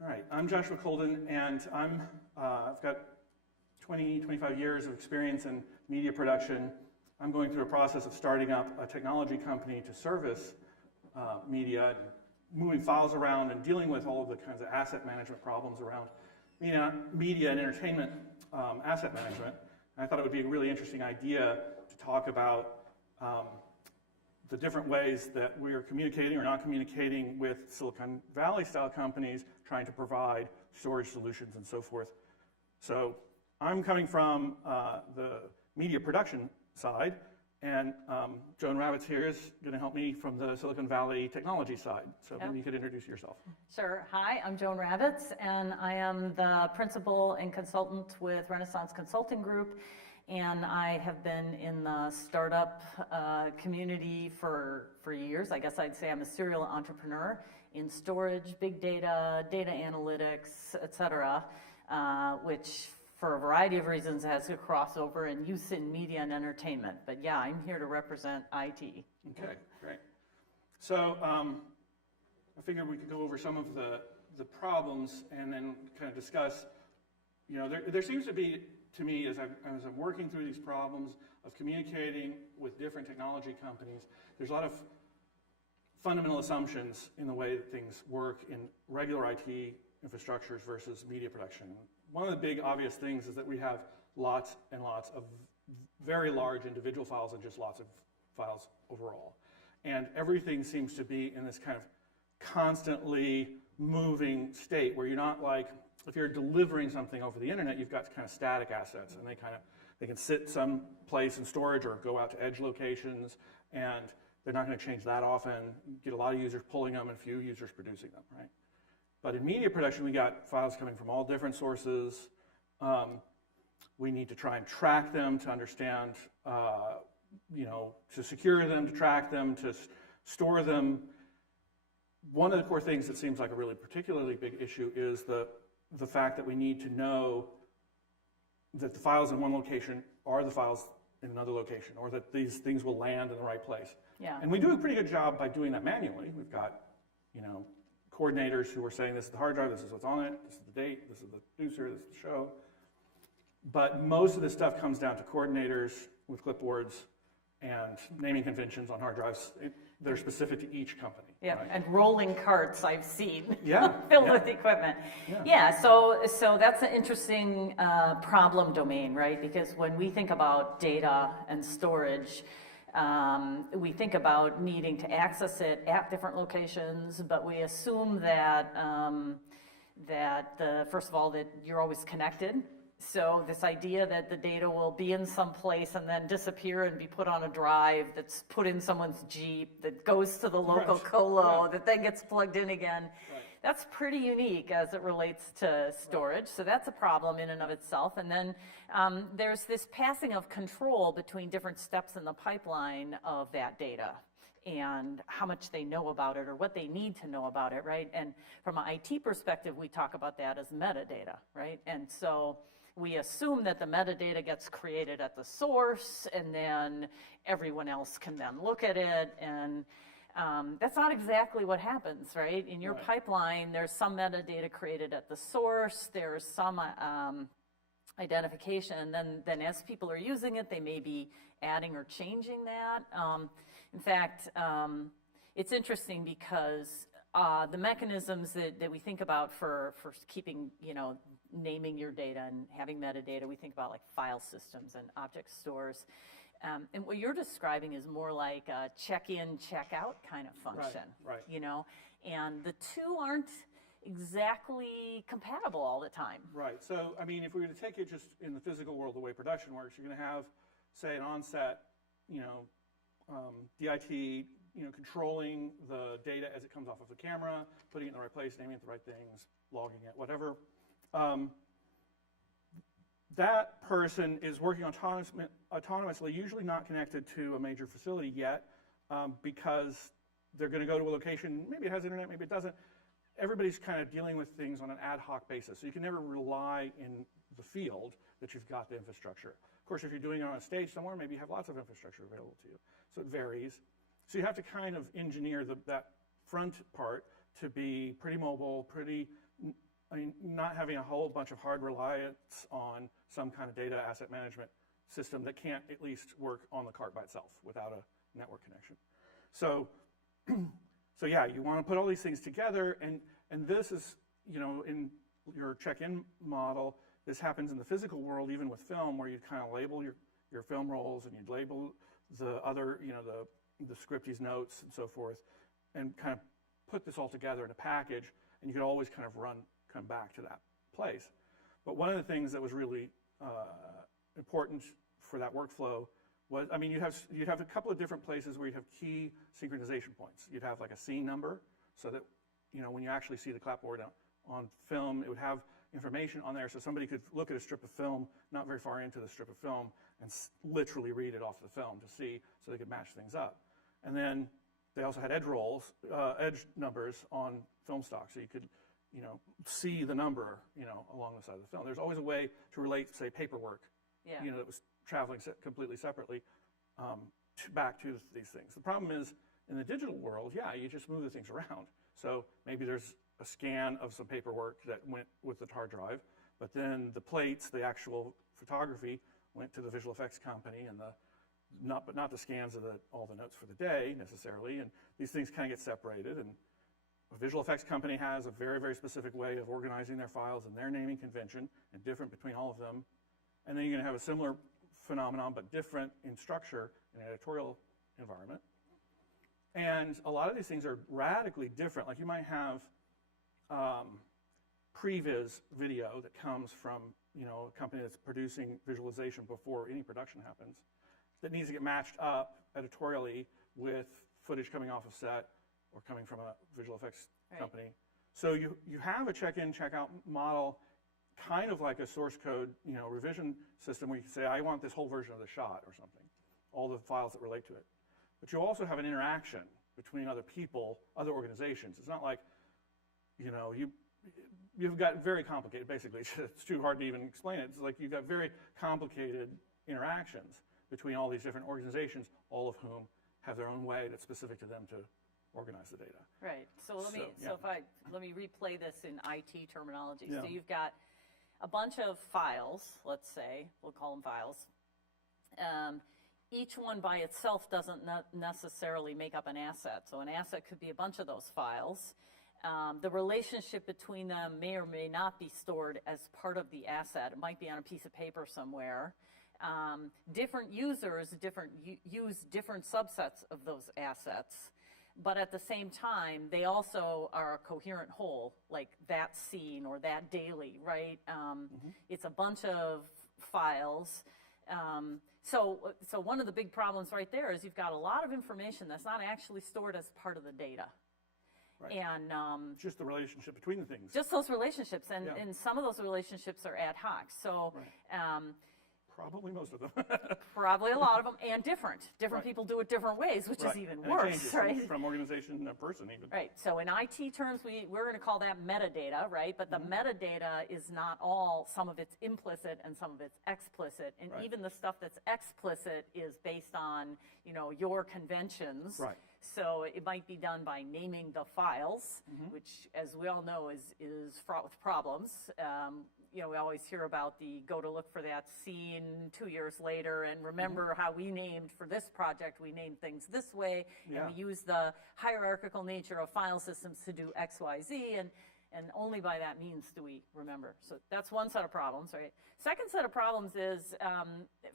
All right, I'm Joshua Kolden, and I've got 25 years of experience in media production. I'm going through a process of starting up a technology company to service media, and moving files around and dealing with all of the kinds of asset management problems around media and entertainment asset management. And I thought it would be a really interesting idea to talk about the different ways that we're communicating or not communicating with Silicon Valley style companies trying to provide storage solutions and so forth. So I'm coming from the media production side, and Joan Wrabetz here is going to help me from the Silicon Valley technology side. So maybe you could introduce yourself. Sure. Hi, I'm Joan Wrabetz, and I am the principal and consultant with Renaissance Consulting Group. And I have been in the startup community for years. I guess I'd say I'm a serial entrepreneur in storage, big data, data analytics, et cetera, which for a variety of reasons has a crossover and use in media and entertainment. But yeah, I'm here to represent IT. Okay, great. So I figured we could go over some of the problems and then kind of discuss, there seems to be, to me, as I'm working through these problems of communicating with different technology companies, there's a lot of fundamental assumptions in the way that things work in regular IT infrastructures versus media production. One of the big obvious things is that we have lots and lots of very large individual files and just lots of files overall. And everything seems to be in this kind of constantly moving state where you're not like, if you're delivering something over the internet, you've got kind of static assets, and they can sit someplace in storage or go out to edge locations, and they're not going to change that often. You get a lot of users pulling them and few users producing them, right? But in media production, we got files coming from all different sources. We need to try and track them to understand, to secure them, to track them, to store them. One of the core things that seems like a really particularly big issue is the fact that we need to know that the files in one location are the files in another location, or that these things will land in the right place. Yeah. And we do a pretty good job by doing that manually. We've got, coordinators who are saying this is the hard drive, this is what's on it, this is the date, this is the producer, this is the show. But most of this stuff comes down to coordinators with clipboards and naming conventions on hard drives that are specific to each company. Yeah, right? and rolling carts I've seen filled with equipment. Yeah, so that's an interesting problem domain, right? Because when we think about data and storage, we think about needing to access it at different locations, but we assume that first of all, that you're always connected. So this idea that the data will be in some place and then disappear and be put on a drive that's put in someone's Jeep, that goes to the local colo, that then gets plugged in again, that's pretty unique as it relates to storage. So that's a problem in and of itself. And then there's this passing of control between different steps in the pipeline of that data and how much they know about it or what they need to know about it, right? And from an IT perspective, we talk about that as metadata, right? And so we assume that the metadata gets created at the source, and then everyone else can then look at it, and that's not exactly what happens, right? In your pipeline, there's some metadata created at the source, there's some identification, and then as people are using it, they may be adding or changing that. In fact, it's interesting because the mechanisms that we think about for keeping, naming your data and having metadata, we think about like file systems and object stores. And what you're describing is more like a check-in, check-out kind of function, right. And the two aren't exactly compatible all the time. Right. So, if we were to take it just in the physical world, the way production works, you're going to have, say, an on-set, DIT, controlling the data as it comes off of the camera, putting it in the right place, naming it the right things, logging it, whatever. That person is working autonomously, usually not connected to a major facility yet, because they're going to go to a location, maybe it has internet, maybe it doesn't. Everybody's kind of dealing with things on an ad hoc basis, so you can never rely in the field that you've got the infrastructure. Of course, if you're doing it on a stage somewhere, maybe you have lots of infrastructure available to you, so it varies. So you have to kind of engineer that front part to be pretty mobile, pretty I mean, not having a whole bunch of hard reliance on some kind of data asset management system that can't at least work on the cart by itself without a network connection. So, so yeah, you want to put all these things together, and this is, you know, in your check-in model, this happens in the physical world, even with film, where you kind of label your film rolls, and you'd label the other, you know, the scripties notes and so forth, and kind of put this all together in a package, and you could always kind of come back to that place. But one of the things that was really important for that workflow was, I mean, you'd have a couple of different places where you'd have key synchronization points. You'd have like a scene number, so that, you know, when you actually see the clapboard on film, it would have information on there, so somebody could look at a strip of film, not very far into the strip of film, and literally read it off the film to see, so they could match things up. And then they also had edge numbers on film stock, so you could, you know, see the number, you know, along the side of the film. There's always a way to relate, say, paperwork, you know, that was traveling completely separately back to these things. The problem is, in the digital world, yeah, you just move the things around. So maybe there's a scan of some paperwork that went with the hard drive, but then the plates, the actual photography, went to the visual effects company, and not the scans of all the notes for the day necessarily, and these things kind of get separated. And a visual effects company has a very, very specific way of organizing their files and their naming convention, and different between all of them. And then you're going to have a similar phenomenon, but different in structure in an editorial environment. And a lot of these things are radically different. Like you might have previs video that comes from, you know, a company that's producing visualization before any production happens, that needs to get matched up editorially with footage coming off of set or coming from a visual effects company. So you have a check-in, check-out model, kind of like a source code, you know, revision system, where you can say, I want this whole version of the shot or something, all the files that relate to it. But you also have an interaction between other people, other organizations. It's not like, you know, you've got very complicated, basically, it's too hard to even explain it. It's like you've got very complicated interactions between all these different organizations, all of whom have their own way that's specific to them to organize the data. Right. So let me replay this in IT terminology. Yeah. So you've got a bunch of files, let's say, we'll call them files. Each one by itself doesn't necessarily make up an asset. So an asset could be a bunch of those files. The relationship between them may or may not be stored as part of the asset. It might be on a piece of paper somewhere. Different users use different subsets of those assets, but at the same time, they also are a coherent whole, like that scene or that daily, right? It's a bunch of files. So one of the big problems right there is you've got a lot of information that's not actually stored as part of the data. Right. And just the relationship between the things. just those relationships, and some of those relationships are ad hoc. So probably most of them. probably a lot of them, and different people do it different ways, which is even and worse, it changes right? from organization to person even. Right. So in IT terms, we're going to call that metadata, right? But the metadata is not all. Some of it's implicit and some of it's explicit, and even the stuff that's explicit is based on, you know, your conventions. Right. So it might be done by naming the files, which, as we all know, is fraught with problems. You know, we always hear about the go to look for that scene 2 years later, and remember how we named for this project, we named things this way, and we use the hierarchical nature of file systems to do X, Y, Z, and only by that means do we remember. So that's one set of problems, right? Second set of problems is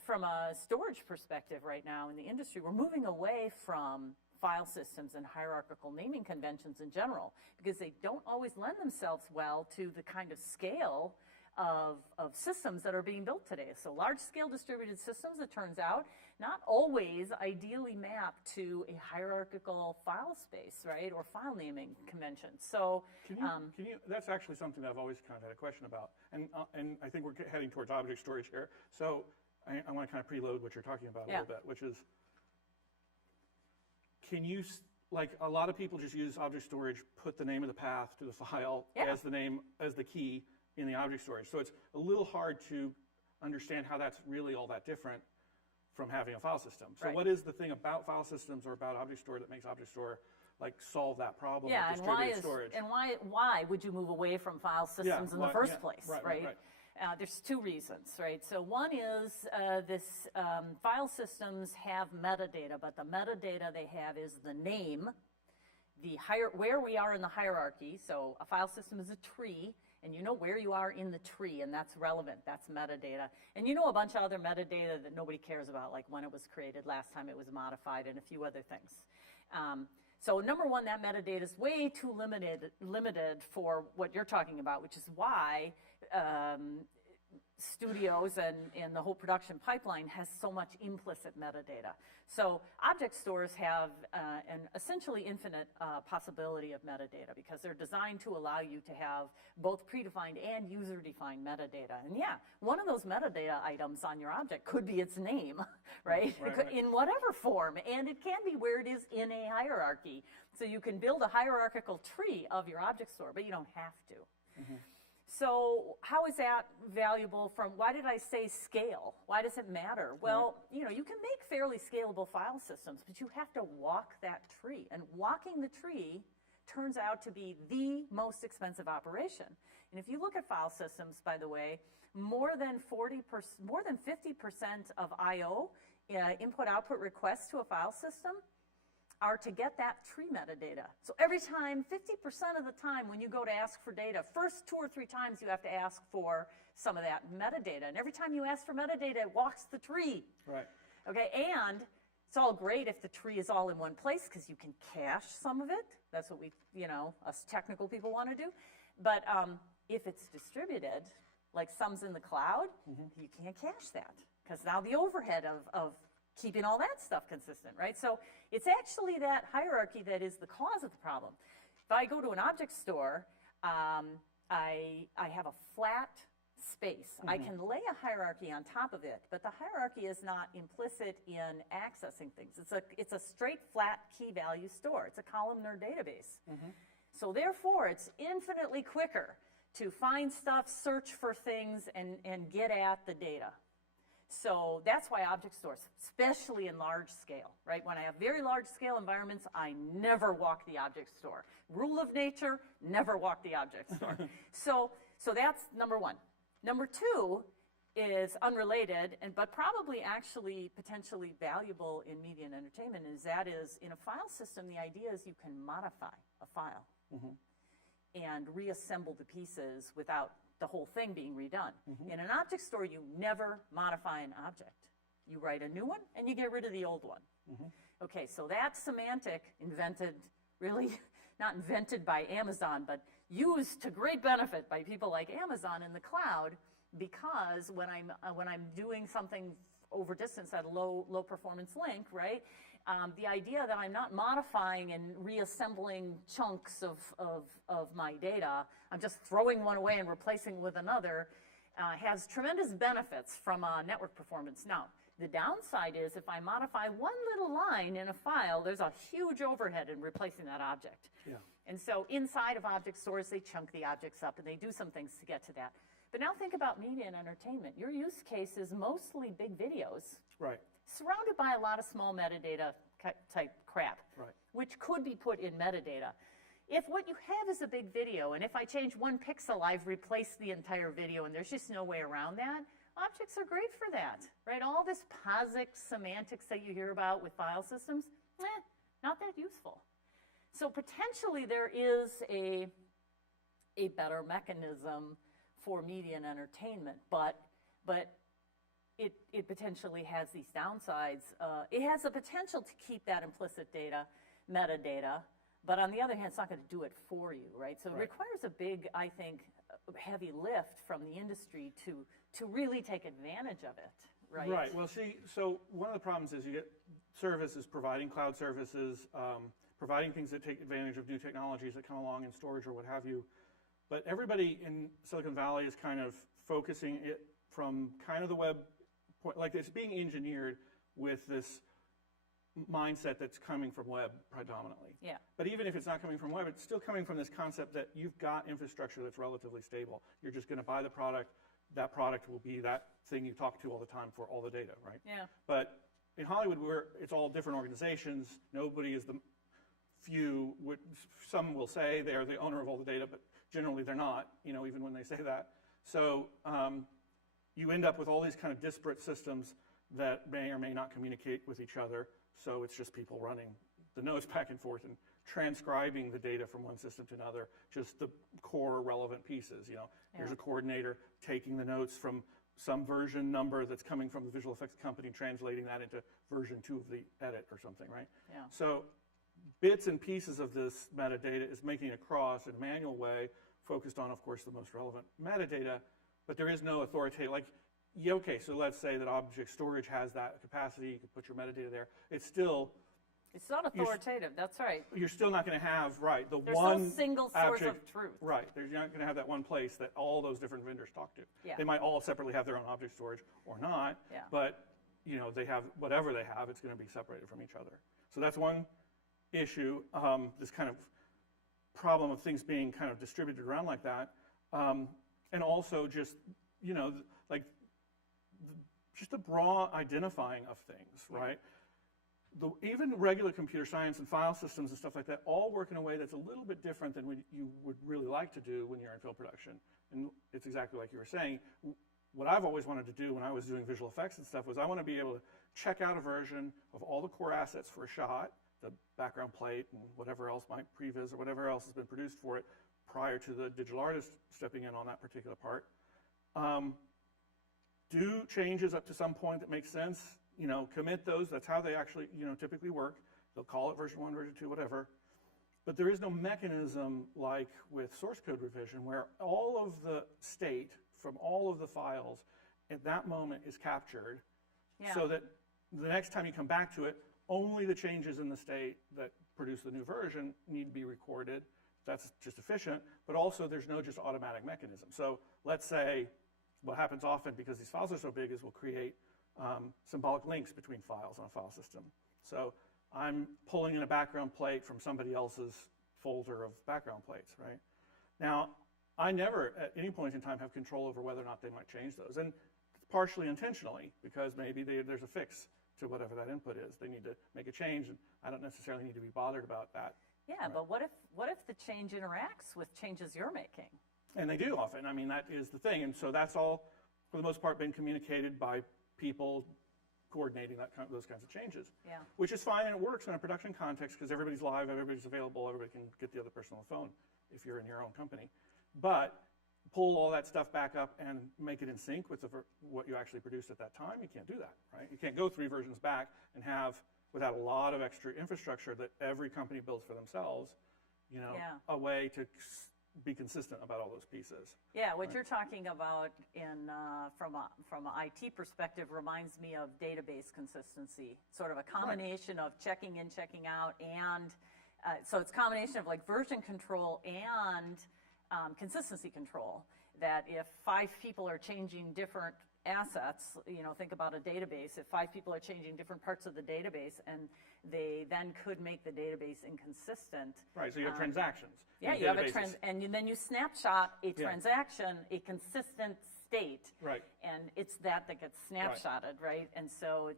from a storage perspective right now in the industry, we're moving away from file systems and hierarchical naming conventions in general, because they don't always lend themselves well to the kind of scale of systems that are being built today. So large-scale distributed systems, it turns out, not always ideally map to a hierarchical file space, right, or file naming convention. So can you that's actually something that I've always kind of had a question about, and I think we're heading towards object storage here. So I want to kind of preload what you're talking about a little bit, which is, can you, like a lot of people just use object storage, put the name of the path to the file as the key in the object storage. So it's a little hard to understand how that's really all that different from having a file system. So what is the thing about file systems or about object store that makes object store like solve that problem Yeah, of and why distributed storage. why would you move away from file systems in the first place, right? There's two reasons, right? So one is this file systems have metadata, but the metadata they have is the name, where we are in the hierarchy. So a file system is a tree, and you know where you are in the tree, and that's relevant. That's metadata. And you know a bunch of other metadata that nobody cares about, like when it was created, last time it was modified, and a few other things. So number one, that metadata is way too limited for what you're talking about, which is why studios and the whole production pipeline has so much implicit metadata. So object stores have an essentially infinite possibility of metadata because they're designed to allow you to have both predefined and user-defined metadata. And yeah, one of those metadata items on your object could be its name, right? In whatever form, and it can be where it is in a hierarchy. So you can build a hierarchical tree of your object store, but you don't have to. So how is that valuable why did I say scale? Why does it matter? Well, you know, you can make fairly scalable file systems, but you have to walk that tree. And walking the tree turns out to be the most expensive operation. And if you look at file systems, by the way, more than 50% of I/O, input-output requests to a file system, are to get that tree metadata. So every time, 50% of the time when you go to ask for data, first 2 or 3 times you have to ask for some of that metadata. And every time you ask for metadata, it walks the tree. Right. Okay, and it's all great if the tree is all in one place because you can cache some of it. That's what we, you know, us technical people want to do. But if it's distributed, like some's in the cloud, you can't cache that because now the overhead of keeping all that stuff consistent, right? So it's actually that hierarchy that is the cause of the problem. If I go to an object store, I have a flat space. I can lay a hierarchy on top of it, but the hierarchy is not implicit in accessing things. It's a straight flat key value store. It's a columnar database. So therefore, it's infinitely quicker to find stuff, search for things, and get at the data. So that's why object stores, especially in large scale, right? When I have very large scale environments, I never walk the object store. Rule of nature, never walk the object store. So that's number one. Number two is unrelated, but probably actually potentially valuable in media and entertainment, is in a file system, the idea is you can modify a file and reassemble the pieces without the whole thing being redone. In an object store, you never modify an object. You write a new one and you get rid of the old one. Okay, so that semantic not invented by Amazon, but used to great benefit by people like Amazon in the cloud, because when I'm doing something over distance at a low performance link, right? The idea that I'm not modifying and reassembling chunks of my data, I'm just throwing one away and replacing with another, has tremendous benefits from network performance. Now, the downside is if I modify one little line in a file, there's a huge overhead in replacing that object. And so inside of object stores, they chunk the objects up and they do some things to get to that. But now think about media and entertainment. Your use case is mostly big videos. Right. Surrounded by a lot of small metadata type crap, which could be put in metadata. If what you have is a big video, and if I change 1 pixel, I've replaced the entire video, and there's just no way around that, objects are great for that, right? All this POSIX semantics that you hear about with file systems, not that useful. So potentially there is a better mechanism for media and entertainment, but it potentially has these downsides. It has the potential to keep that implicit data, metadata, but on the other hand, it's not going to do it for you, right? So it requires a big, I think, heavy lift from the industry to really take advantage of it, right? Right. Well, see, so one of the problems is you get services, providing cloud services, providing things that take advantage of new technologies that come along in storage or what have you. But everybody in Silicon Valley is kind of focusing it from kind of the web point, like it's being engineered with this mindset that's coming from web predominantly. Yeah. But even if it's not coming from web, it's still coming from this concept that you've got infrastructure that's relatively stable. You're just going to buy the product. That product will be that thing you talk to all the time for all the data, right? Yeah. But in Hollywood, it's all different organizations. Nobody is few would, some will say they're the owner of all the data, but generally they're not, even when they say that. So you end up with all these kind of disparate systems that may or may not communicate with each other. So it's just people running the nodes back and forth and transcribing the data from one system to another, just the core relevant pieces. Here's a coordinator taking the notes from some version number that's coming from the visual effects company, translating that into version 2 of the edit or something, right? Yeah. So bits and pieces of this metadata is making it across in a manual way, focused on, of course, the most relevant metadata, but there is no authoritative, okay, so let's say that object storage has that capacity, you can put your metadata there. It's not authoritative, that's right. You're still not going to have, There's one no single source of truth. Right, you're not going to have that one place that all those different vendors talk to. Yeah. They might all separately have their own object storage or not, but they have whatever they have, it's going to be separated from each other. So that's one issue, this kind of problem of things being kind of distributed around like that, and also just, just the raw identifying of things, right? Even regular computer science and file systems and stuff like that all work in a way that's a little bit different than what you would really like to do when you're in film production. And it's exactly like you were saying. What I've always wanted to do when I was doing visual effects and stuff was I want to be able to check out a version of all the core assets for a shot, the background plate and whatever else, my previs or whatever else has been produced for it prior to the digital artist stepping in on that particular part. Do changes up to some point that make sense, commit those. That's how they actually, typically work. They'll call it version 1, version 2, whatever. But there is no mechanism like with source code revision where all of the state from all of the files at that moment is captured so that the next time you come back to it, only the changes in the state that produce the new version need to be recorded. That's just efficient, but also there's no just automatic mechanism. So let's say what happens often because these files are so big is we'll create symbolic links between files on a file system. So I'm pulling in a background plate from somebody else's folder of background plates, right? Now, I never at any point in time have control over whether or not they might change those, and partially intentionally because maybe there's a fix to whatever that input is. They need to make a change, and I don't necessarily need to be bothered about that. Yeah, right. But what if the change interacts with changes you're making? And they do often. I mean, that is the thing. And so that's all, for the most part, been communicated by people coordinating those kinds of changes. Yeah. Which is fine, and it works in a production context because everybody's live, everybody's available, everybody can get the other person on the phone if you're in your own company. But pull all that stuff back up and make it in sync with what you actually produced at that time, you can't do that, right? You can't go 3 versions back and have, without a lot of extra infrastructure that every company builds for themselves, a way to be consistent about all those pieces. Yeah, what you're talking about from an IT perspective reminds me of database consistency, sort of a combination of checking in, checking out, and so it's a combination of version control and consistency control, that if 5 people are changing different assets, think about a database, if 5 people are changing different parts of the database and they then could make the database inconsistent. Right, so you have transactions. Yeah, you have and then you snapshot a transaction, a consistent state. Right. And it's that gets snapshotted, right? And so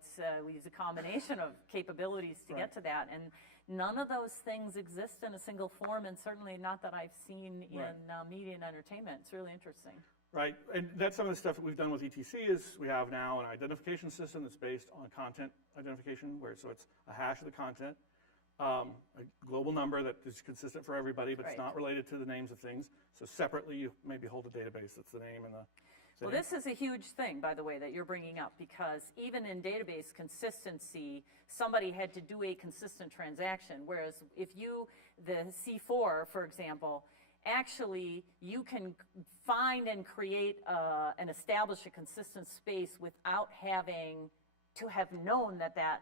we use a combination of capabilities to get to that. And none of those things exist in a single form, and certainly not that I've seen in media and entertainment. It's really interesting. Right, and that's some of the stuff that we've done with ETC is we have now an identification system that's based on content identification, so it's a hash of the content, a global number that is consistent for everybody, but it's not related to the names of things. So separately, you maybe hold a database that's the name and the Well, this is a huge thing, by the way, that you're bringing up, because even in database consistency, somebody had to do a consistent transaction, whereas if the C4, for example, actually you can find and create and establish a consistent space without having to have known that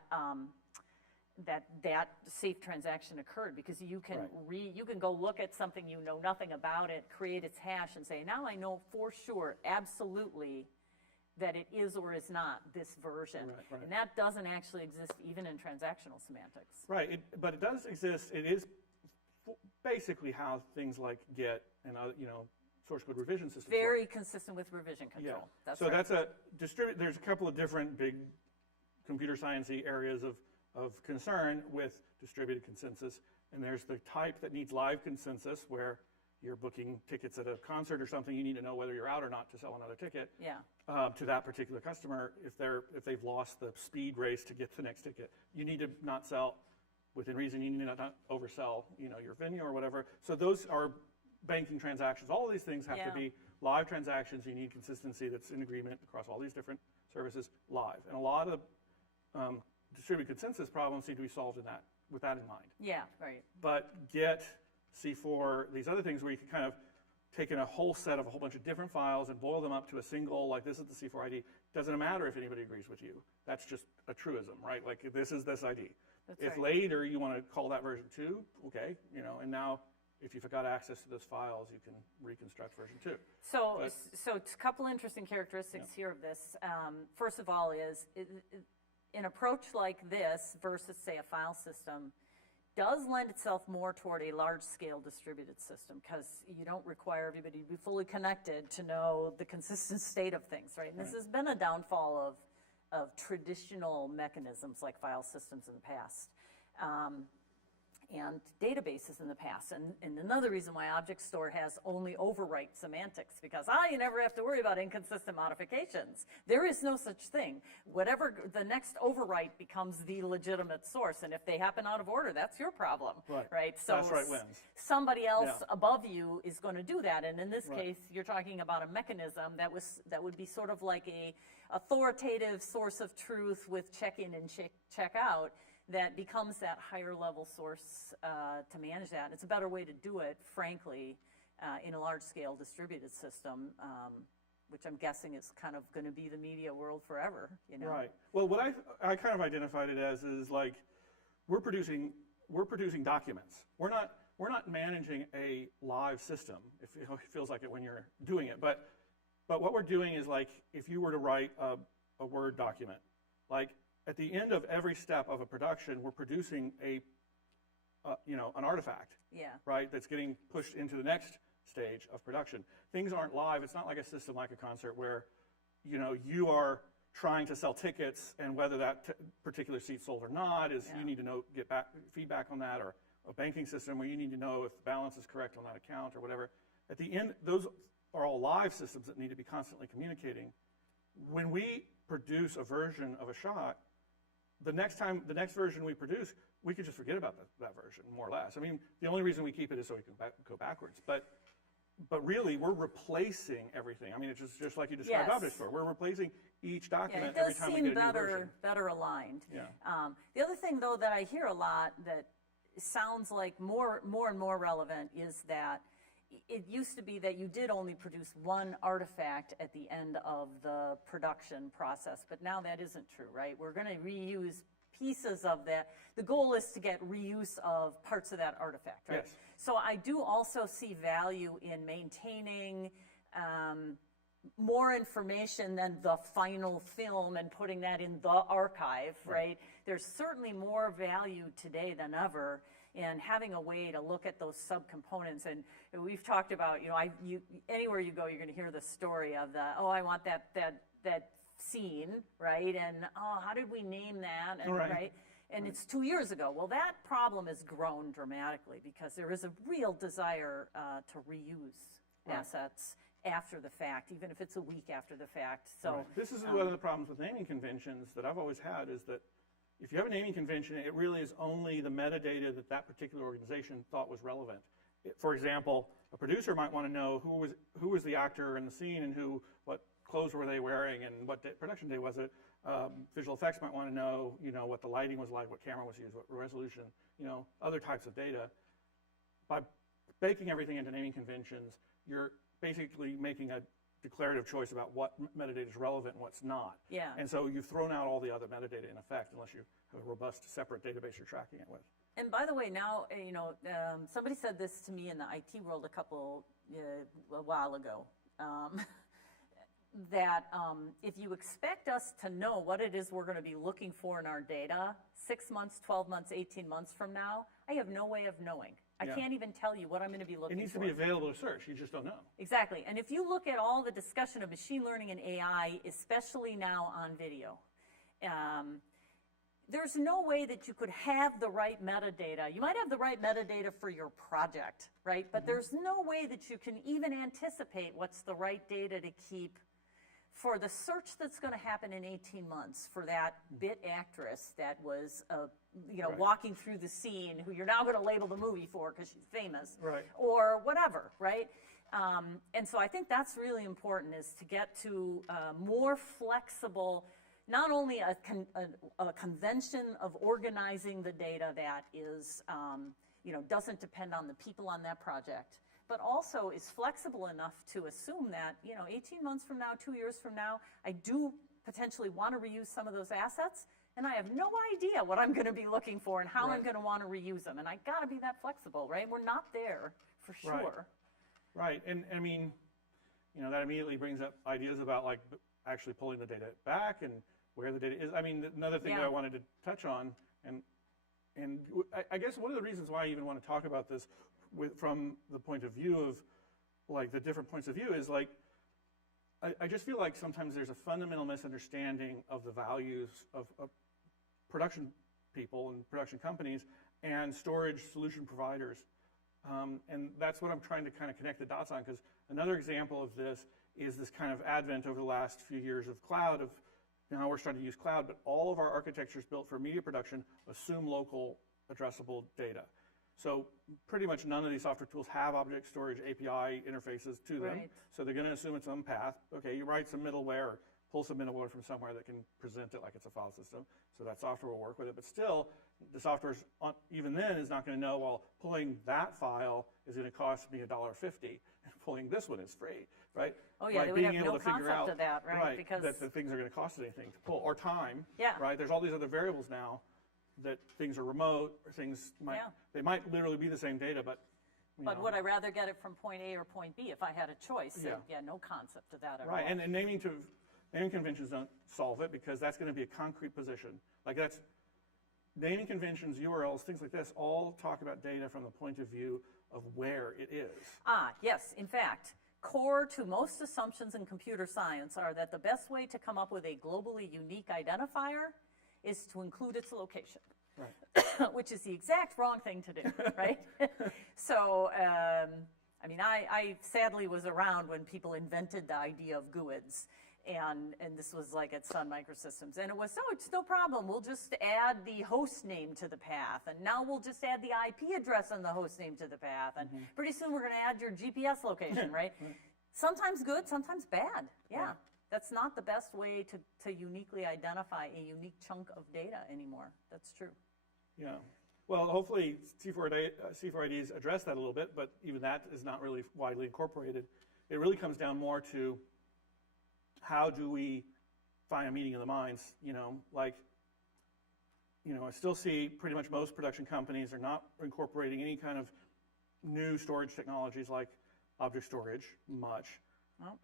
safe transaction occurred, because you can you can go look at something you know nothing about it, create its hash, and say, now I know for sure, absolutely, that it is or is not this version. And that doesn't actually exist even in transactional semantics. Right, but it does exist. It is basically how things like GET and source code revision systems very work. Consistent with revision control. Yeah. That's so that's there's a couple of different big computer science-y areas of concern with distributed consensus and there's the type that needs live consensus, where you're booking tickets at a concert or something, you need to know whether you're out or not to sell another ticket to that particular customer. If they've lost the speed race to get to the next ticket, you need to not sell within reason. You need to not oversell, your venue or whatever. So those are banking transactions. All of these things have to be live transactions. You need consistency that's in agreement across all these different services live. And a lot of distributed consensus problems need to be solved with that in mind. Yeah, right. But Git, C4, these other things where you can kind of take in a whole set of a whole bunch of different files and boil them up to a single, like this is the C4 ID. Doesn't matter if anybody agrees with you. That's just a truism, right? Like this is this ID. If later you want to call that version 2, okay, and now if you've got access to those files, you can reconstruct version 2. So a couple interesting characteristics here of this. First of all is an approach like this versus, say, a file system does lend itself more toward a large-scale distributed system, because you don't require everybody to be fully connected to know the consistent state of things, right? And this has been a downfall of traditional mechanisms like file systems in the past. And databases in the past. And another reason why Object Store has only overwrite semantics, because you never have to worry about inconsistent modifications. There is no such thing. Whatever the next overwrite becomes the legitimate source, and if they happen out of order, that's your problem, right? So that's right, wins. Somebody else above you is going to do that, and in this case, you're talking about a mechanism that would be sort of like a authoritative source of truth with check in and check out. That becomes that higher level source to manage that. It's a better way to do it, frankly, in a large scale distributed system, which I'm guessing is kind of going to be the media world forever. Right. Well, what I kind of identified it as is like we're producing documents. We're not managing a live system. It feels like it when you're doing it, but what we're doing is like if you were to write a Word document, like. At the end of every step of a production, we're producing an artifact, right? That's getting pushed into the next stage of production. Things aren't live. It's not like a system like a concert where, you are trying to sell tickets, and whether that particular seat sold or not is you need to get feedback on that, or a banking system where you need to know if the balance is correct on that account or whatever. At the end, those are all live systems that need to be constantly communicating. When we produce a version of a shot, the next version we produce, we could just forget about that version, more or less. I mean, the only reason we keep it is so we can go backwards. But really, we're replacing everything. I mean, it's just like you described Object Store. We're replacing each document every time we get a new version. Better aligned. Yeah. The other thing, though, that I hear a lot that sounds like more and more relevant is that it used to be that you did only produce one artifact at the end of the production process, but now that isn't true, right? We're going to reuse pieces of that. The goal is to get reuse of parts of that artifact, right? Yes. So I do also see value in maintaining more information than the final film and putting that in the archive, right? There's certainly more value today than ever in having a way to look at those subcomponents. And we've talked about, anywhere you go, you're going to hear the story of I want that scene, right? And how did we name that? And, right? And it's 2 years ago. Well, that problem has grown dramatically because there is a real desire to reuse assets after the fact, even if it's a week after the fact. So this is one of the problems with naming conventions that I've always had, is that if you have a naming convention, it really is only the metadata that particular organization thought was relevant. For example, a producer might want to know who was the actor in the scene and what clothes were they wearing and what production day was it. Visual effects might want to know, what the lighting was like, what camera was used, what resolution, other types of data. By baking everything into naming conventions, you're basically making a declarative choice about what metadata is relevant and what's not. Yeah. And so you've thrown out all the other metadata in effect, unless you have a robust separate database you're tracking it with. And by the way, now, somebody said this to me in the IT world a while ago, that if you expect us to know what it is we're going to be looking for in our data 6 months, 12 months, 18 months from now, I have no way of knowing. I can't even tell you what I'm going to be looking for. It needs to be available to search. You just don't know. Exactly. And if you look at all the discussion of machine learning and AI, especially now on video, there's no way that you could have the right metadata. You might have the right metadata for your project, right? But there's no way that you can even anticipate what's the right data to keep for the search that's going to happen in 18 months for that bit actress that was, walking through the scene, who you're now going to label the movie for because she's famous, Right. or whatever, right? And so I think that's really important, is to get to more flexible, not only a convention of organizing the data that is, doesn't depend on the people on that project, but also is flexible enough to assume that, 18 months from now, 2 years from now, I do potentially want to reuse some of those assets, and I have no idea what I'm going to be looking for and how I'm going to want to reuse them. And I got to be that flexible, right? We're not there for sure. Right. And I mean, that immediately brings up ideas about like actually pulling the data back and where the data is. I mean, another thing that I wanted to touch on, and I guess one of the reasons why I even want to talk about this from the point of view of like the different points of view is like, I just feel like sometimes there's a fundamental misunderstanding of the values of production people and production companies and storage solution providers. And that's what I'm trying to kind of connect the dots on, because another example of this is this kind of advent over the last few years of cloud, of now we're starting to use cloud, but all of our architectures built for media production assume local addressable data. So pretty much none of these software tools have object storage API interfaces to them. Right. So they're going to assume its own path. Okay, you write some middleware or pull some middleware from somewhere that can present it like it's a file system. So that software will work with it. But still, the software, even then, is not going to know, well, pulling that file is going to cost me $1.50, and pulling this one is free, right? Oh yeah, like they would have no concept of that, right? Because that the things are going to cost anything to pull, or time, Yeah. right? There's all these other variables now that things are remote, or things might, they might literally be the same data, but But would I rather get it from point A or point B if I had a choice? Yeah. No concept of that at right, all. and naming conventions don't solve it, because that's going to be a concrete position. Like that's, naming conventions, URLs, things like this, all talk about data from the point of view of where it is. Yes, in fact, core to most assumptions in computer science are that the best way to come up with a globally unique identifier is to include its location. Right. Which is the exact wrong thing to do, right? So, I mean, I sadly was around when people invented the idea of GUIDs, and this was like at Sun Microsystems, and it was, it's no problem, we'll just add the host name to the path, and now we'll just add the IP address and the host name to the path, and pretty soon we're going to add your GPS location, right? Sometimes good, sometimes bad, yeah. That's not the best way to uniquely identify a unique chunk of data anymore. That's true. Yeah. Well, hopefully C4IDs address that a little bit, but even that is not really widely incorporated. It really comes down more to how do we find a meeting of the minds, I still see pretty much most production companies are not incorporating any kind of new storage technologies like object storage much.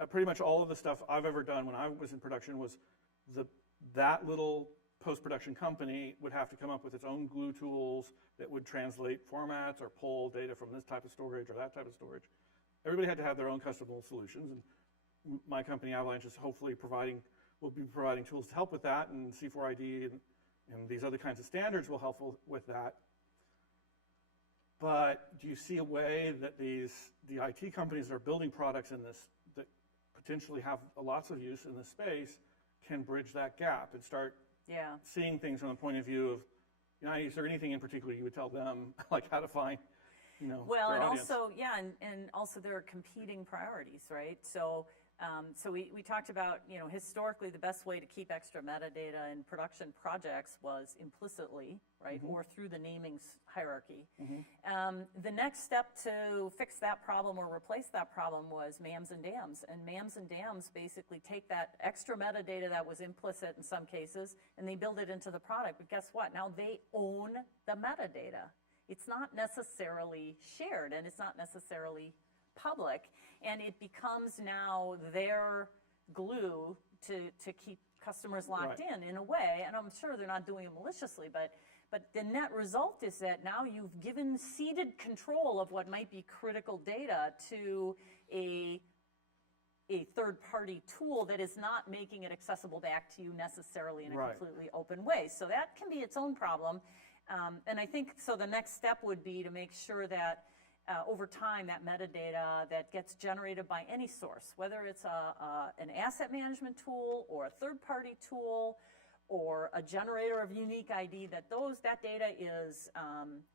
Pretty much all of the stuff I've ever done when I was in production was that little post-production company would have to come up with its own glue tools that would translate formats or pull data from this type of storage or that type of storage. Everybody had to have their own custom solutions, and my company Avalanche is hopefully will be providing tools to help with that, and C4ID and these other kinds of standards will help with that. But do you see a way that the IT companies that are building products in this, that potentially have lots of use in this space, can bridge that gap and start seeing things from the point of view of, is there anything in particular you would tell them, like how to find, well, and audience? also, and also there are competing priorities, right? So we talked about, historically the best way to keep extra metadata in production projects was implicitly, right, or through the naming hierarchy. The next step to fix that problem or replace that problem was MAMs and DAMs. And MAMs and DAMs basically take that extra metadata that was implicit in some cases, and they build it into the product. But guess what? Now they own the metadata. It's not necessarily shared, and it's not necessarily public, and it becomes now their glue to keep customers locked in a way, and I'm sure they're not doing it maliciously, but the net result is that now you've ceded control of what might be critical data to a a third-party tool that is not making it accessible back to you necessarily in a completely open way. So that can be its own problem. And I think, so the next step would be to make sure that over time, that metadata that gets generated by any source, whether it's an asset management tool or a third-party tool or a generator of unique ID, that data is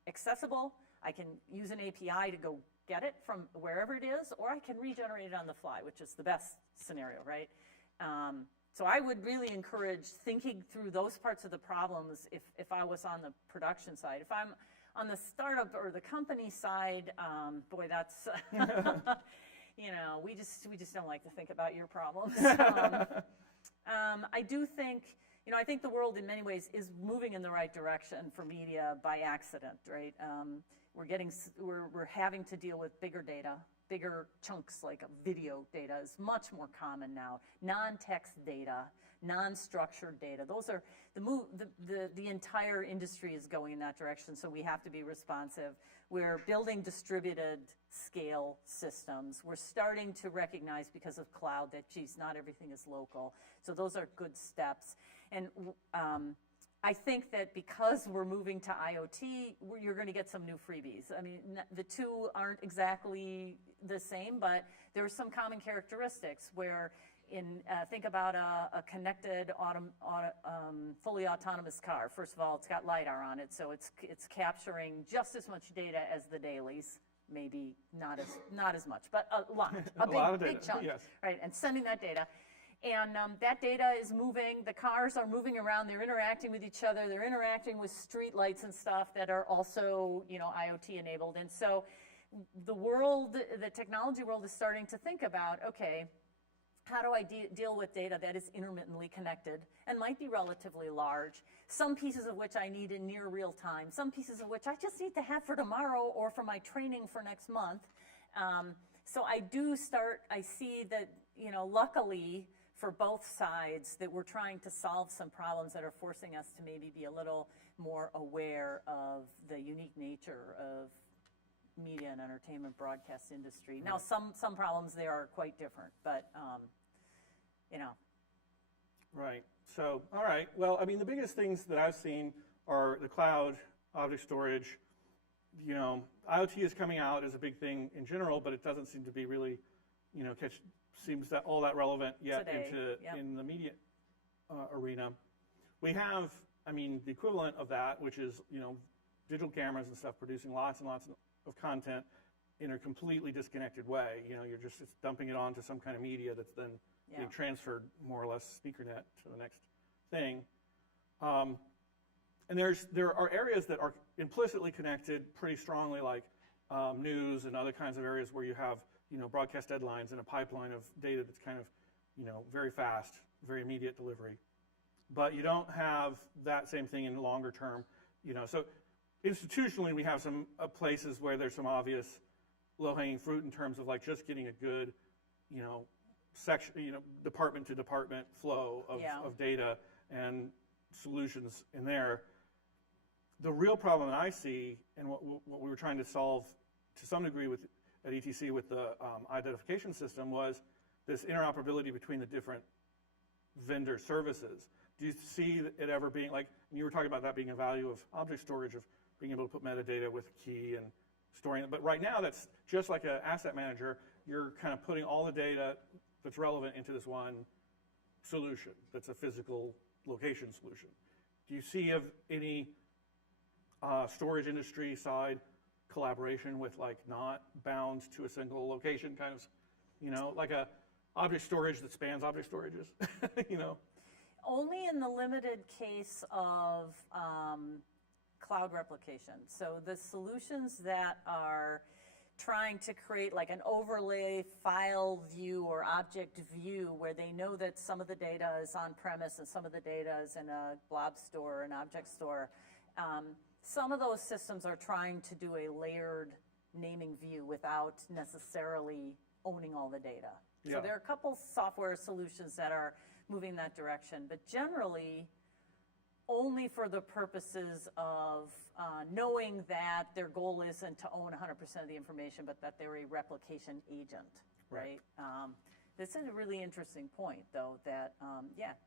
accessible. I can use an API to go get it from wherever it is, or I can regenerate it on the fly, which is the best scenario, right? So I would really encourage thinking through those parts of the problems if I was on the production side. If I'm on the startup or the company side, boy, that's, you know, we just don't like to think about your problems. I do think, you know, I think the world in many ways is moving in the right direction for media by accident, right? We're having to deal with bigger data, bigger chunks like video data is much more common now. Non-text data, non-structured data. Those are the entire industry is going in that direction, so we have to be responsive. We're building distributed scale systems. We're starting to recognize because of cloud that, geez, not everything is local. So those are good steps. And I think that because we're moving to IoT, you're going to get some new freebies. I mean, the two aren't exactly the same, but there are some common characteristics where think about a connected fully autonomous car. First of all, it's got LiDAR on it, so it's capturing just as much data as the dailies. Maybe not as much, but a lot, big chunk, yes. Right? And sending that data. And that data is moving, the cars are moving around, they're interacting with each other, they're interacting with street lights and stuff that are also, you know, IoT enabled. And so the technology world is starting to think about, okay, how do I deal with data that is intermittently connected and might be relatively large, some pieces of which I need in near real time, some pieces of which I just need to have for tomorrow or for my training for next month. So I see that, you know, luckily, for both sides, that we're trying to solve some problems that are forcing us to maybe be a little more aware of the unique nature of media and entertainment broadcast industry. Now, some problems there are quite different, but, you know. Right. So, all right. Well, I mean, the biggest things that I've seen are the cloud, object storage. You know, IoT is coming out as a big thing in general, but it doesn't seem to be really, you know, seems that all that relevant yet in the media arena. We have, I mean, the equivalent of that, which is, you know, digital cameras and stuff producing lots and lots of content in a completely disconnected way. You know, it's dumping it onto some kind of media that's then being transferred more or less SpeakerNet to the next thing. And there are areas that are implicitly connected pretty strongly, like news and other kinds of areas where you have, you know, broadcast deadlines and a pipeline of data that's kind of, you know, very fast, very immediate delivery. But you don't have that same thing in longer term, you know. So institutionally, we have some places where there's some obvious low-hanging fruit in terms of like just getting a good, you know, department to department flow of data and solutions in there. The real problem that I see, and what we were trying to solve to some degree at ETC with the identification system, was this interoperability between the different vendor services. Do you see it ever being, like, you were talking about that being a value of object storage, of being able to put metadata with key and storing it, but right now that's just like an asset manager. You're kind of putting all the data that's relevant into this one solution that's a physical location solution. Do you see any storage industry side collaboration with, like, not bound to a single location, kind of, you know, like a object storage that spans object storages, you know? Only in the limited case of cloud replication. So the solutions that are trying to create like an overlay file view or object view where they know that some of the data is on premise and some of the data is in a blob store or an object store. Some of those systems are trying to do a layered naming view without necessarily owning all the data. Yeah. So there are a couple software solutions that are moving in that direction, but generally only for the purposes of knowing that their goal isn't to own 100% of the information, but that they're a replication agent, right? This is a really interesting point, though, that,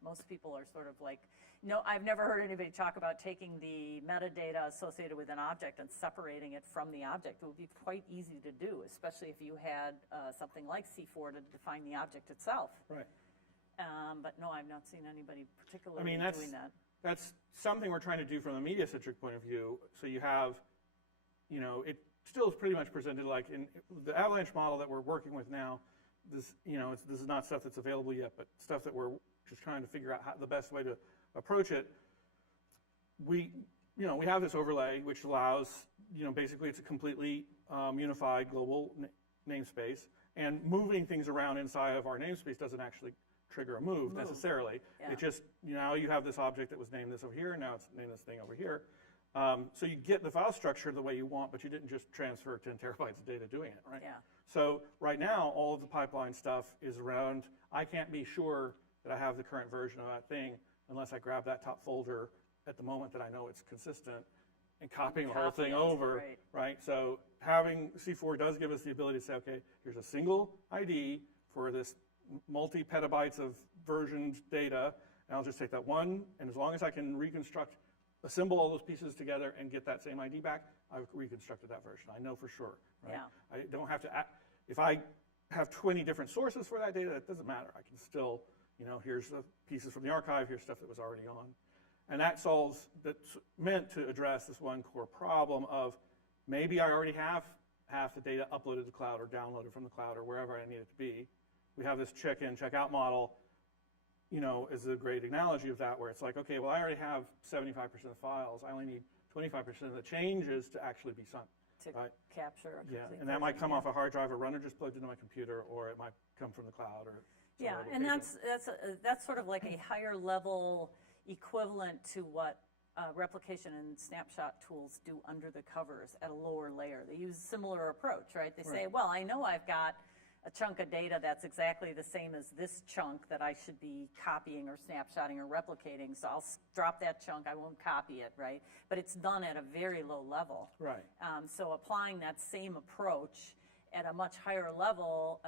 most people are sort of like, no, I've never heard anybody talk about taking the metadata associated with an object and separating it from the object. It would be quite easy to do, especially if you had something like C4 to define the object itself. Right. But no, I've not seen anybody particularly doing that. That's something we're trying to do from a media-centric point of view. So you have, it still is pretty much presented like in the avalanche model that we're working with now. This, this is not stuff that's available yet, but stuff that we're just trying to figure out the best way to approach it. We have this overlay which allows, basically it's a completely unified global namespace, and moving things around inside of our namespace doesn't actually trigger a move necessarily. Yeah. It just, now you have this object that was named this over here, and now it's named this thing over here. So you get the file structure the way you want, but you didn't just transfer 10 terabytes of data doing it, right? Yeah. So right now, all of the pipeline stuff is around, I can't be sure that I have the current version of that thing unless I grab that top folder at the moment that I know it's consistent and copying the whole thing over, right? So having C4 does give us the ability to say, okay, here's a single ID for this multi-petabytes of versioned data, and I'll just take that one, and as long as I can assemble all those pieces together and get that same ID back, I've reconstructed that version. I know for sure, right? Yeah. I don't have to, if I have 20 different sources for that data, that doesn't matter. I can still, here's the pieces from the archive, here's stuff that was already on. And that's meant to address this one core problem of maybe I already have half the data uploaded to the cloud or downloaded from the cloud or wherever I need it to be. We have this check-in, check-out model, is a great analogy of that, where it's like, okay, well, I already have 75% of the files. I only need 25% of the changes to actually be sent. To capture. Yeah, and that might come off a hard drive or runner just plugged into my computer, or it might come from the cloud. Yeah, and that's sort of like a higher level equivalent to what replication and snapshot tools do under the covers at a lower layer. They use a similar approach, right? They say, well, I know I've got a chunk of data that's exactly the same as this chunk that I should be copying or snapshotting or replicating, so I'll drop that chunk, I won't copy it, right? But it's done at a very low level. Right. So applying that same approach at a much higher level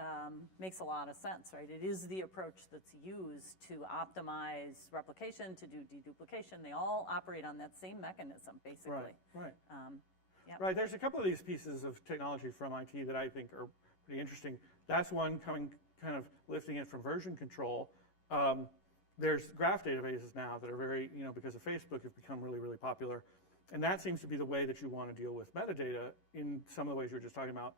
makes a lot of sense, right? It is the approach that's used to optimize replication, to do deduplication. They all operate on that same mechanism, basically. Right. Yep. Right. There's a couple of these pieces of technology from IT that I think are pretty interesting. That's one kind of lifting it from version control. There's graph databases now that are very, because of Facebook, have become really, really popular. And that seems to be the way that you want to deal with metadata in some of the ways you were just talking about,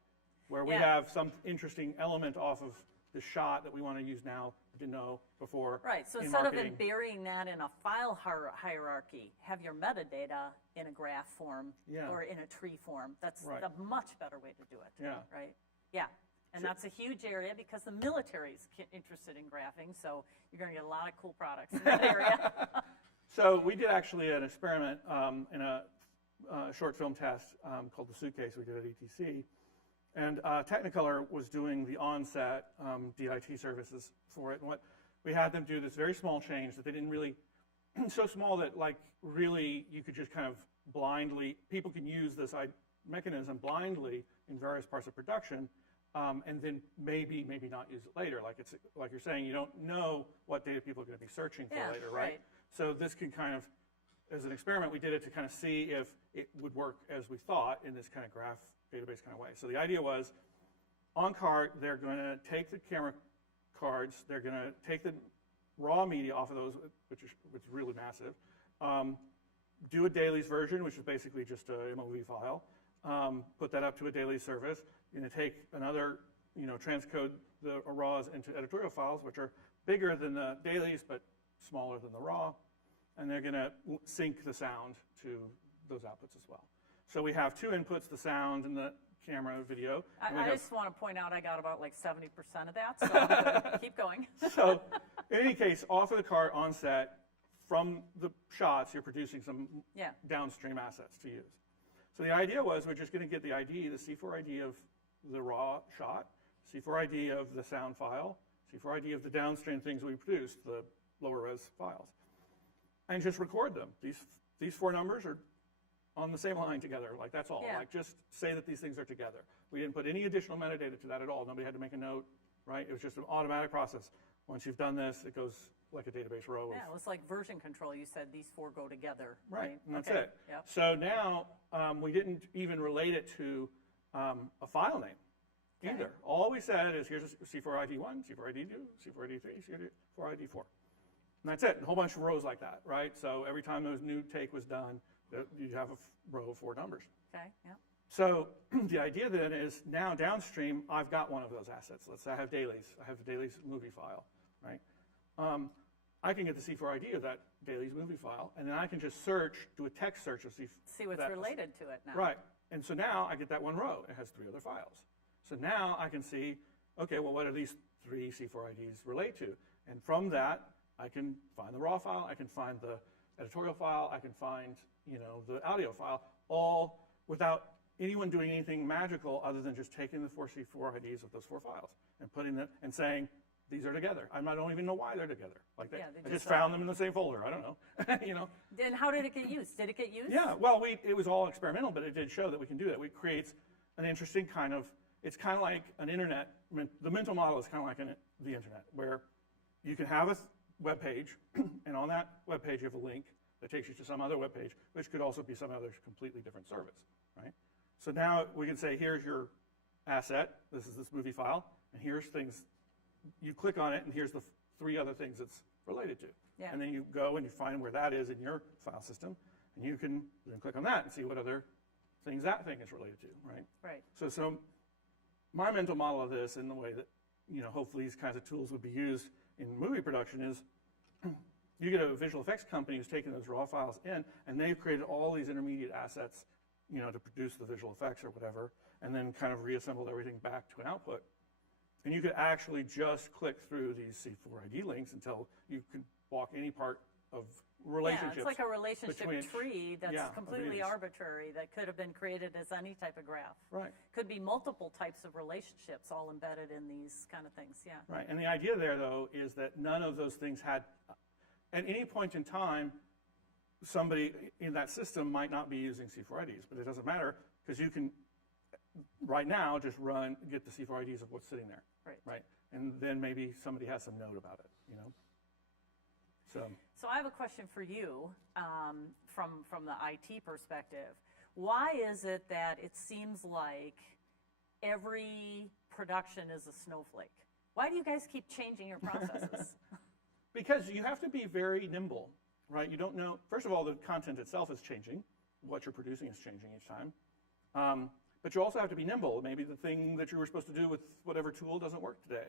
where we have some interesting element off of the shot that we want to use now, didn't know before. Right, so instead of burying that in a file hierarchy, have your metadata in a graph form or in a tree form. That's a much better way to do it. Yeah. Right? Yeah. And that's a huge area because the military's interested in graphing, so you're going to get a lot of cool products in that area. So we did actually an experiment in a short film test called The Suitcase we did at ETC. And Technicolor was doing the on-set DIT services for it. And what we had them do this very small change that they didn't really, so small that really you could just kind of blindly, people can use this mechanism blindly in various parts of production. And then maybe not use it later. Like you're saying, you don't know what data people are going to be searching for later, right? So this can kind of, as an experiment, we did it to kind of see if it would work as we thought in this kind of graph database kind of way. So the idea was, on cart, they're going to take the camera cards, they're going to take the raw media off of those, which is really massive, do a dailies version, which is basically just a MOV file, put that up to a daily service. You're going to take another, transcode the raws into editorial files, which are bigger than the dailies but smaller than the raw, and they're going to sync the sound to those outputs as well. So we have two inputs, the sound and the camera video. I just want to point out I got about 70% of that, so keep going. So in any case, off of the cart on set, from the shots, you're producing some downstream assets to use. So the idea was we're just going to get the ID, the C4 ID of the raw shot, C4 ID of the sound file, C4 ID of the downstream things we produced, the lower res files, and just record them. These four numbers are on the same line together, that's all. Yeah. Just say that these things are together. We didn't put any additional metadata to that at all. Nobody had to make a note. right? It was just an automatic process. Once you've done this, it goes like a database row. Yeah, it was like version control. You said these 4 go together, right? And that's Okay. it. Yep. So now we didn't even relate it to a file name either. All we said is here's a C4ID1, C4ID2, C4ID3, C4ID4. And that's it, a whole bunch of rows like that, right? So every time those new take was done, you have a row of 4 numbers. Okay, yeah. So the idea then is now downstream, I've got one of those assets. Let's say I have dailies. I have the dailies movie file, right? I can get the C4ID of that dailies movie file, and then I can just search, do a text search of see what's related to it now. Right. And so now I get that one row. It has 3 other files. So now I can see, okay, well, what do these 3 C4IDs relate to? And from that, I can find the raw file. I can find the editorial file. I can find, the audio file, all without anyone doing anything magical other than just taking the 4 C4IDs of those 4 files and putting them and saying, these are together. I don't even know why they're together. Like that. I just found them in the same folder. I don't know. Then how did it get used? Did it get used? Yeah. Well, it was all experimental, but it did show that we can do that. It creates an interesting kind of. It's kind of like an internet. The mental model is kind of like the internet, where you can have a web page, and on that web page you have a link that takes you to some other web page, which could also be some other completely different service, right? So now we can say, here's your asset. This is this movie file, and here's things. You click on it, and here's the 3 other things it's related to. Yeah. And then you go and you find where that is in your file system, and you can then click on that and see what other things that thing is related to, right? Right. So my mental model of this, and the way that hopefully these kinds of tools would be used in movie production, is you get a visual effects company who's taking those raw files in, and they've created all these intermediate assets, to produce the visual effects or whatever, and then kind of reassembled everything back to an output. And you could actually just click through these C4ID links until you could walk any part of relationships. Yeah, it's like a relationship tree that's completely these. arbitrary that could have been created as any type of graph. Right. Could be multiple types of relationships all embedded in these kind of things, yeah. Right, and the idea there, though, is that none of those things had, at any point in time, somebody in that system might not be using C4IDs, but it doesn't matter, because you can, right now, just get the C4IDs of what's sitting there. Right. And then maybe somebody has some note about it, So I have a question for you from the IT perspective. Why is it that it seems like every production is a snowflake? Why do you guys keep changing your processes? Because you have to be very nimble, right? You don't know. First of all, the content itself is changing. What you're producing is changing each time. But you also have to be nimble. Maybe the thing that you were supposed to do with whatever tool doesn't work today.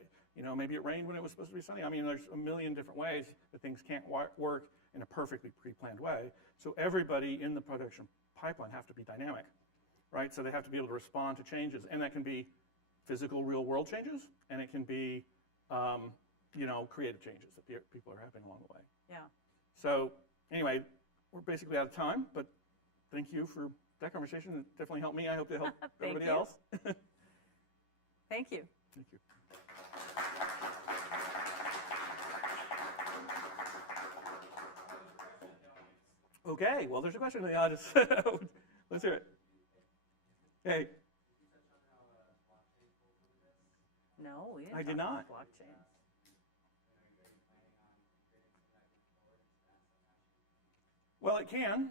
Maybe it rained when it was supposed to be sunny. There's a million different ways that things can't work in a perfectly pre-planned way. So everybody in the production pipeline have to be dynamic, right? So they have to be able to respond to changes. And that can be physical, real-world changes, and it can be, creative changes that people are having along the way. Yeah. So anyway, we're basically out of time, but thank you for that conversation. It definitely helped me. I hope it helped everybody else. Thank you. Thank you. Okay, well, there's a question in the audience. Let's hear it. Hey. No, we didn't. I did not. Blockchain. Well, it can.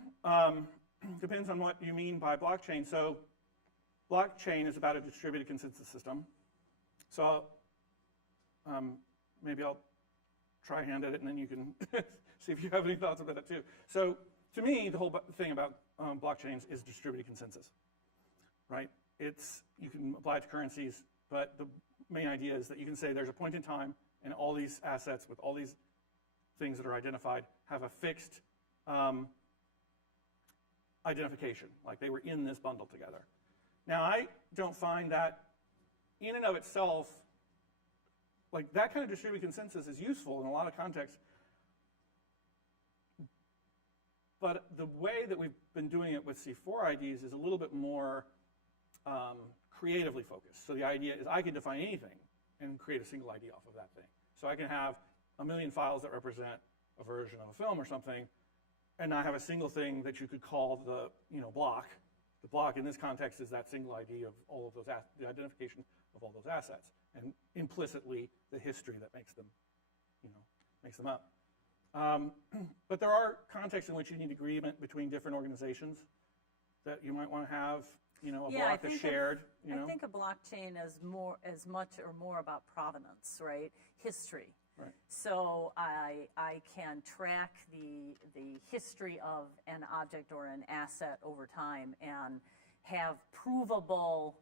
Depends on what you mean by blockchain. So blockchain is about a distributed consensus system. So maybe I'll try hand at it, and then you can see if you have any thoughts about it too. So to me, the whole thing about blockchains is distributed consensus, right? You can apply it to currencies, but the main idea is that you can say there's a point in time, and all these assets with all these things that are identified have a fixed identification, like they were in this bundle together. Now, I don't find that in and of itself, like that kind of distributed consensus is useful in a lot of contexts, but the way that we've been doing it with C4IDs is a little bit more creatively focused. So the idea is I can define anything and create a single ID off of that thing. So I can have a million files that represent a version of a film or something, and I have a single thing that you could call the block. The block in this context is that single ID of all of those, the identification of all those assets, and implicitly the history that makes them, makes them up. But there are contexts in which you need agreement between different organizations that you might want to have, a block that's shared. I think a blockchain is as much or more about provenance, right? History. Right. So I can track the history of an object or an asset over time and have provable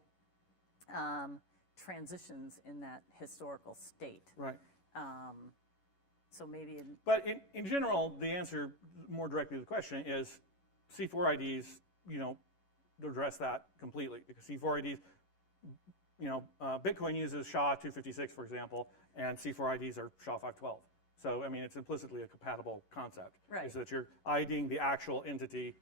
transitions in that historical state. Right. So maybe. But in general, the answer more directly to the question is C4 IDs, address that completely, because C4 IDs, Bitcoin uses SHA-256, for example, and C4 IDs are SHA-512. So, I mean, it's implicitly a compatible concept. Right. Is that you're IDing the actual entity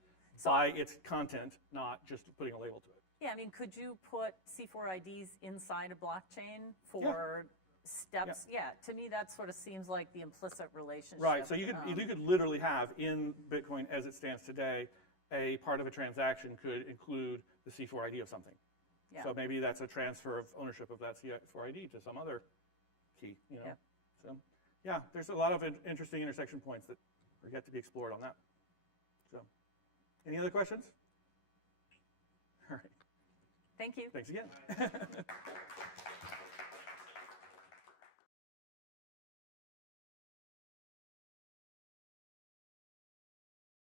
by its content, not just putting a label to it. Yeah, I mean, could you put C4 IDs inside a blockchain for steps? Yeah, to me that sort of seems like the implicit relationship. Right, so you could literally have in Bitcoin as it stands today, a part of a transaction could include the C4 ID of something. Yeah. So maybe that's a transfer of ownership of that C4 ID to some other key, Yeah. So, yeah, there's a lot of interesting intersection points that are yet to be explored on that. So, any other questions? All right. Thank you. Thanks again.